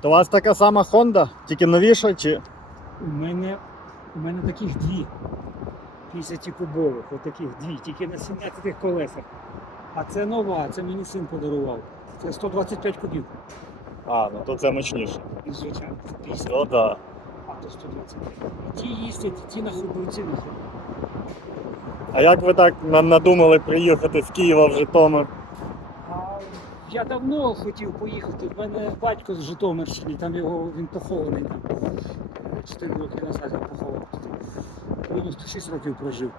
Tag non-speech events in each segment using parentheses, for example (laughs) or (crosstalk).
То у вас така сама Honda, тільки новіша чи. У мене, у мене таких дві. 50 кубових, отаких дві, тільки на 17 колесах. А це нова, це мені син подарував. Це 125 кубів. А, ну то це мощніше. Ну, звичайно, це 50. Ну да. А то 125. А ті їздять, ті на ходу, ці на ходу. А як ви так на- надумали приїхати з Києва в Житомир? Я давно хотів поїхати. В мене батько з Житомирщини, там його він похований там. 4 роки назад я поховав. тут. 96 років прожив.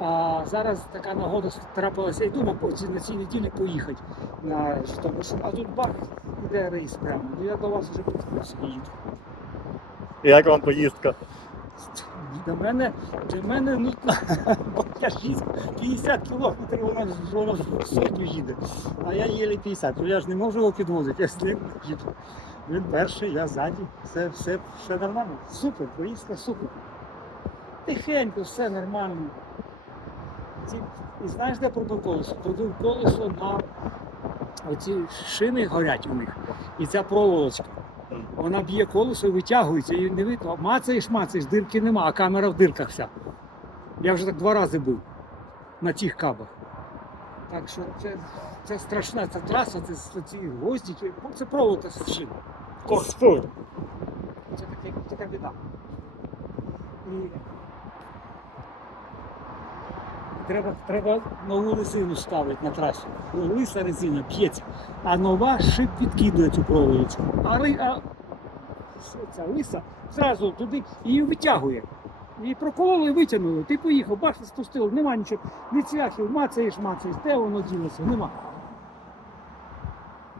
А зараз така нагода трапилася і думав по на цій неділі поїхати на Житомирщину. А тут бах, іде рейс прямо. Ну, Я до вас вже підписую їду. Як вам поїздка? Для мене, для мене нудно, бо (laughs) я ж 50 кілометрів, вона, ж- вона ж сотню їде. А я їлі 50, то я ж не можу його підвозити, я з ним їду. Він перший, я ззаді, все, все, все нормально. Супер, поїздка супер. Тихенько, все нормально. І знаєш, де пробив колесо? Пробив колесо на оці шини горять у них. І ця проволочка. Вона б'є колесо і витягується, і не видно. Мацаєш, мацаєш, дирки нема, а камера в дирках вся. Я вже так два рази був на тих кабах. Так що це, це страшна ця траса, це ці гвоздики, ну, це проволока з шин. Фу. Це така біда. І треба, треба нову резину ставити на трасі. Лиса резина п'ється, а нова шип відкидує цю проволочку. А, а ця лиса зразу туди її витягує. І прокололи, витягнули. Ти поїхав, бачиш, спустили, нема нічого. Не цвяхів, мацаєш, мацаєш, де воно ділося, нема.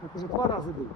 Я вже два рази був.